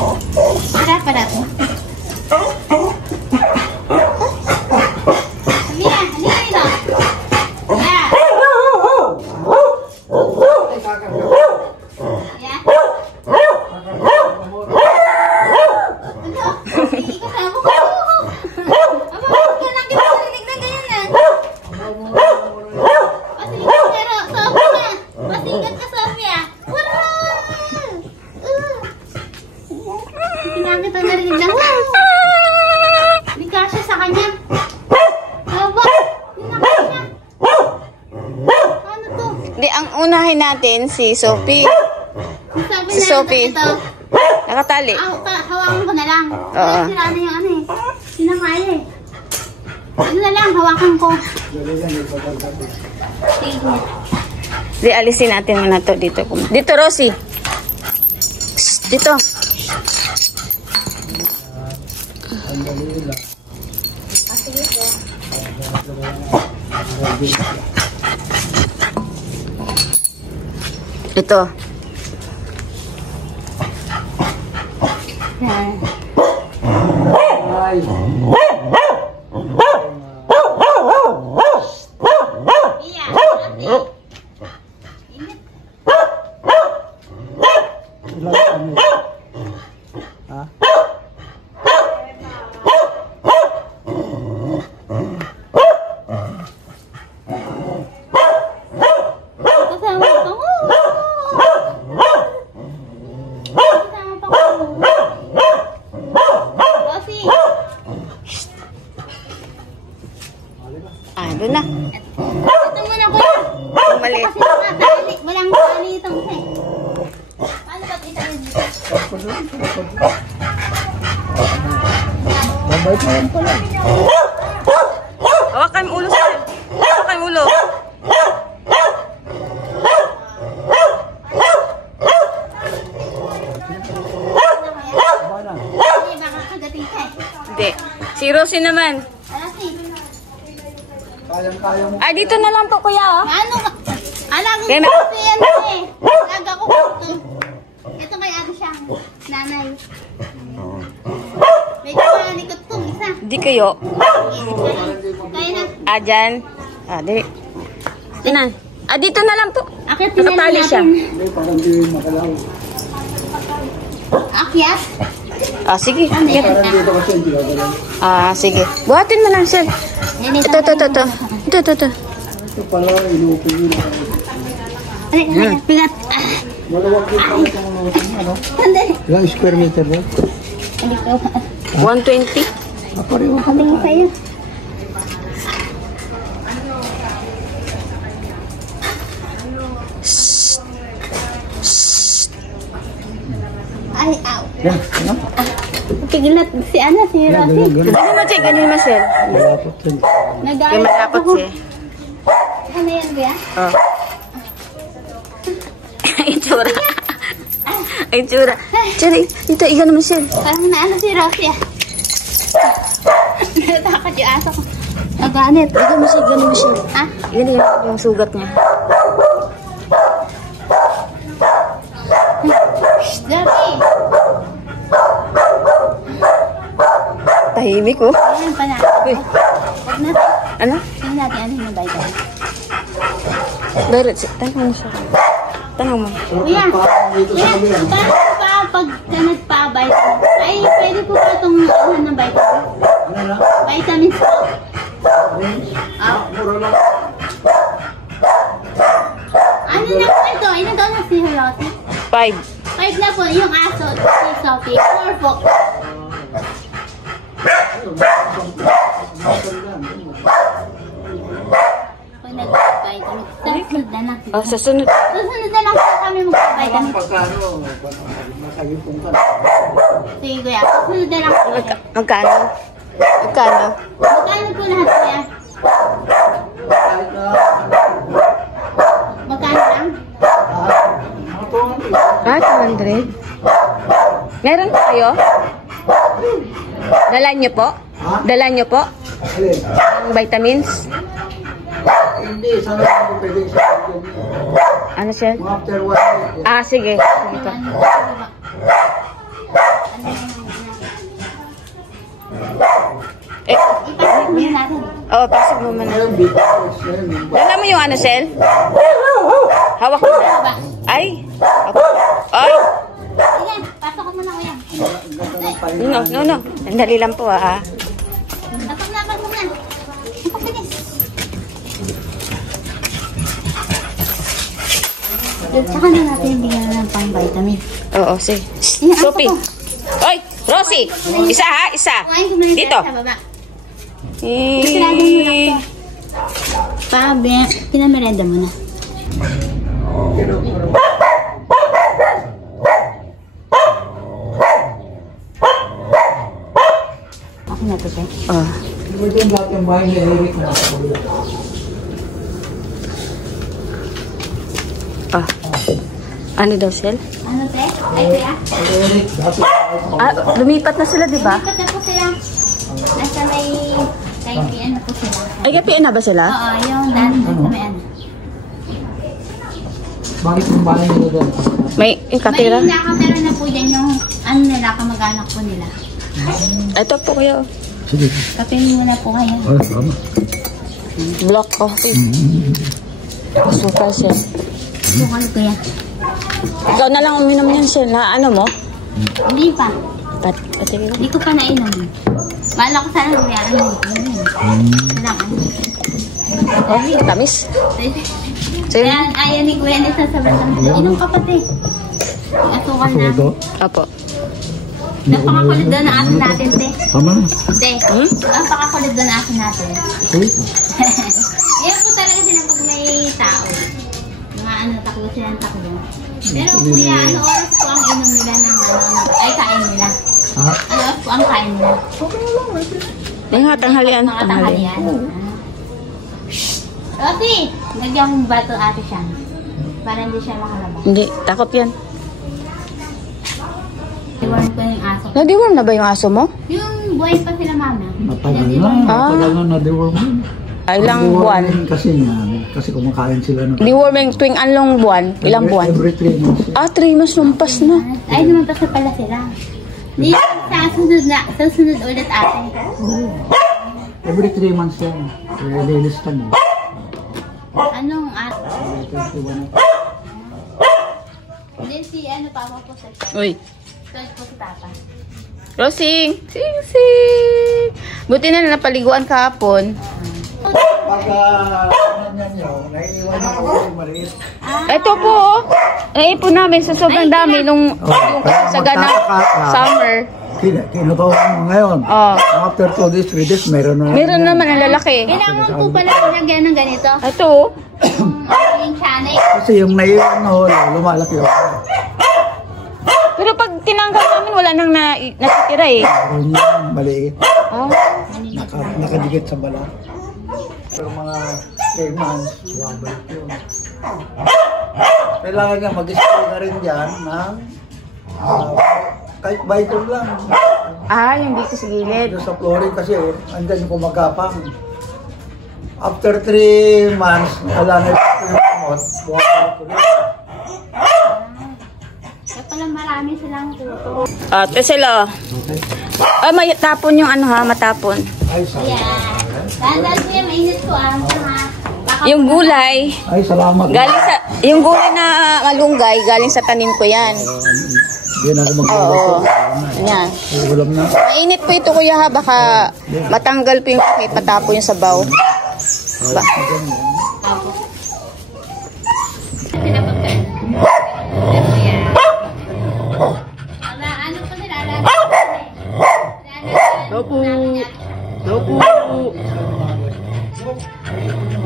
Harap, harap. Mia, halika dito. Yeah. Yeah. Kita narinig lang. Hindi kasya sa kanya. Aba, hindi na kanya. Ano to? Di, ang unahin natin si Sophie. Sabi Si na Sophie. ito. Nakatali. Hawakan ko na lang. Oo. Sira na yung ano eh. Hindi na kaya eh. Ano na lang, hawakan ko. Sige. Di, alisin natin muna to dito. Dito, Rosie. Shh, dito. Ito. Yan. Iya, Doon na. ito muna ko. Maliit. Kasi nakatali. Walang tali itong kasi. Paano ba't itali dito? Babay pa yan pala. Hawakan yung ulo sa'yo. Hawakan yung ulo. Hindi, baka kagating ka eh. Hindi. Si Rosie naman. Alasi. Kayang-kaya mo. Ay, dito na lang po, kuya, oh. Ano? Alam Kaya ko na- kasi yan eh. Alaga ko ito. Ito kay ano siya. Nanay. Medyo malikot to. Isa. Di kayo. Kaya na. Ah, dyan. Ah, di. Tinan. Ah, dito na lang po. Akyat Nakatali siya. Hindi, parang di makalaw. Akyat? Ah, sige. Ano yan? Parang dito kasi hindi makalaw. Ah, sige. Buhatin mo lang, Shell. Ito. Ito. Ito pala, inuupin yun. Ay, pigat. Malawag din pala itong ano? Sandali. Ilang square meter ba? Hindi ko. 120. Pareho ka Sabi ko sa'yo. Ay, aw. yan. Ano? Pigilat si ano, si Rosie. Ganun mo, Shell. Ganun mo, Shell. Malapot din. Kaya Nag-ayos malapot ako. siya. Ano yan, kuya? Oh. Ay, tsura. Ay, tsura. Tsura, dito, iyan mo, Shell. Parang naano si Rosie ah. Natakot yung aso ko. Naganit. Ganun mo, Shell. Ha? Ganun yung sugat niya. Shh, Rosie. Tahimik, oh. Ayan pa na. Uy, Huwag na. ano? Tingnan natin ano yung nabay. Berit, tanong mo siya. Tanong mo. Kuya, kuya, paano pa pag nagpa-vitamin? Ay, pwede po ba itong ano ng vitamin? Ano na? Vitamins po? Mura lang. Ano na po ito? Ilan taon na si Rosie? 5. 5 na po yung aso si Sophie. 4 po. Pag nag-vitamin. Susunod na lang. Oh, sa sunod. Susunod na lang po kami mag-vitamin. Pagkano, masagipong ka. Sige kuya, susunod na lang po. Magkano? Magkano? Magkano po lahat kuya? Kahit na, Magkano lang? Ah, 200? Meron pa kayo? Dala nyo po? Dala nyo po? alin? Ang vitamins? Hindi, sana ako pwede sa akin. Ano siya? Mga after 1 week. Ah, sige. Sige po. Ano Eh, Ipasok mo natin. oh, pasok mo muna. Ngayon, big boss yan. Dala mo yung ano, Sel? Hawak mo. Ba? Ay! Ay! Sige, pasok ko muna kuya. No. Sandali lang po, ah. Pasok na. Ang papilis. Tsaka na natin bigyan ng pang-vitamin. Oo, sige. Yan, Sophie. ako Oy, Rosie. Isa, ha? Isa. Kumain ko muna Dito. sa baba. Kasalanan mo lang ito. Pabe, pinamerenda mo na. Ako na to, sir. Oh. Ito yung lahat yung bahay ni Eric na. Ah. Ano daw, Sel? Ano, te? Ay, kuya? Eric, dati. Ah, lumipat na sila, di ba? Lipat na po sila. Nasa may kaibigan na po sila. Ay, kapiin na ba sila? Oo, yung dati sa may ano. Bakit yung bahay nila doon? May katira? May nakameron na po dyan yung ano nila, kamag-anak po nila. Ito po kayo. Sige. Kapili muna po kayo. Oh, tama. Black coffee. Super, Sel. Bukal kuya. Ikaw na lang uminom niyan, Sel. Na ano mo? Hindi pa. Patingin. Hindi ko pa nainom. Bala ko sana kuya. Ano? Wala ka. Oh, tamis. Sel? Kaya ayaw ni kuya nito sa batang. Inom ka pati. Yung asukal na. Apo. Napakakulit doon ang asin natin, te. Tama na. Te, napakakulit doon ang asin natin. Kulit. Yan po talaga sila pag may tao. Mga ano, takbo silang takbo. Pero kuya, ano oras po ang inom nila ng ay kain nila? Ah, Ano oras po ang kain nila? Yung nga, tanghalian. Mga tanghalian. Rosie, lagyan mong bato ate siya. Para hindi siya makalabas. Hindi, takot yan. Iwan ko yung aso. Nadiworm na ba yung aso mo? Yung buhay pa sila mama. matagal na. Ah. Matagal na na-deworm. Ilang buwan? Kasi yan. Kasi kumakain sila ng... Deworming tuwing anong buwan? Ilang buwan? Every 3 months. Ah, 3 months lumpas na. Ay, naman pa pala sila. Hindi, sa susunod ulit ate. Every 3 months yan. Lilista mo. Anong ate? 21. Hindi, si ano pa mo po sa Uy. third po si Papa. Rosing! Sing! Buti na napaliguan kahapon. Pagka ano nyo, naiiwan ako yung maliit. Ito po, oh. Naipon namin sa sobrang dami nung sa ganang summer. Kinubaw mo ngayon. Oh. After 2 days, 3 days, meron na. Meron naman ang lalaki. Kailangan po pala nilagyan ng ganito. Ito, oh. Yung chanay. Kasi yung naiiwan na holo, lumalaki ako. Pero pag tinanggal namin, wala nang natitira eh. Meron yan, maliit. Ah. Nakadikit sa balat. Pero mga 3 months, wabalik yun. Kailangan niya mag-spray na rin dyan ng kahit Viton lang. Ah, yung dito sa gilid. Doon sa flooring kasi, andyan yung kumagapang. After 3 months, wala na yung kumot, buwabalik ulit. Kaya pala marami silang tuto. Ah, ito sila. Ah, may tapon yung ano ha, matapon. Ay, salamat. Ayan. Dahan-dahan ko yan, mainit ko ah. Baka Yung gulay, Ay, salamat. galing sa, yung gulay na malunggay, galing sa tanim ko yan. Hindi na ako mag-ulam. Oo. Yan. Ulam na. Mainit po ito kuya ha, baka matanggal po yung kahit matapo yung sabaw. Ba? sila pagkain. Ayan. Ano po sila? Opo. Opo.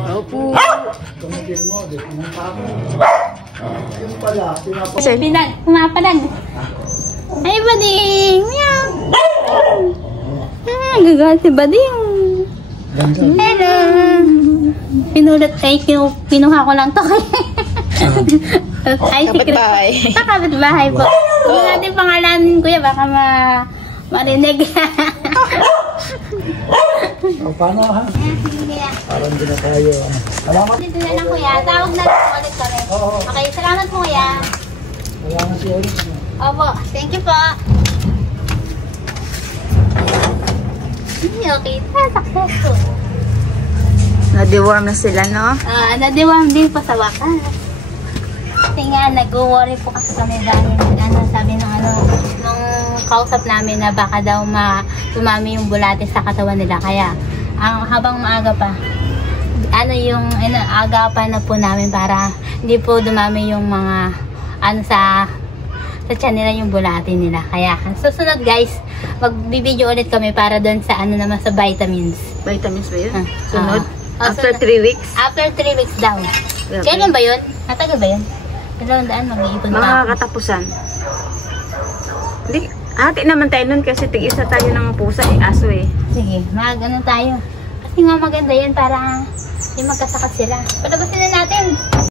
Opo. Tumigil mo, di mo pa ako. Yung pala, pinapa... Pumapalag. Ay, Bading! Meow! Ah, gagawa si Bading. Hello! Pinulat kay, pinuha ko lang to kay... Ay, Kapitbahay. Kapitbahay po. Kung natin pangalanin kuya, baka marinig. O, paano ha? Sige kuya. Parang hindi na tayo. Salamat. Dito na lang kuya. Tawag na lang ulit kami. Oo. Okay, salamat po kuya. Salamat si Eric. Opo, thank you po. Okay na, successful. Na-deworm na sila, no? Nadiwang din po sa wakas. Kasi nga, nag-worry po kasi kami dahil sabi nung kausap namin na baka daw tumami yung bulate sa katawan nila. Kaya, habang maaga pa, agapan na po namin para hindi po dumami yung mga sa tiyan nila yung bulate nila. Kaya, susunod guys, magbibideo ulit kami para doon sa naman sa vitamins. Vitamins ba yun? Sunod? After 3 weeks? After 3 weeks daw. Okay. Kailan ba yun? Matagal ba yun? 200 mag-iipon pa. Mga katapusan. Hindi, hati naman tayo nun kasi tig-isa tayo ng pusa aso eh. Sige, tayo. Kasi nga maganda yan para hindi magkasakit sila. Palabasin na natin.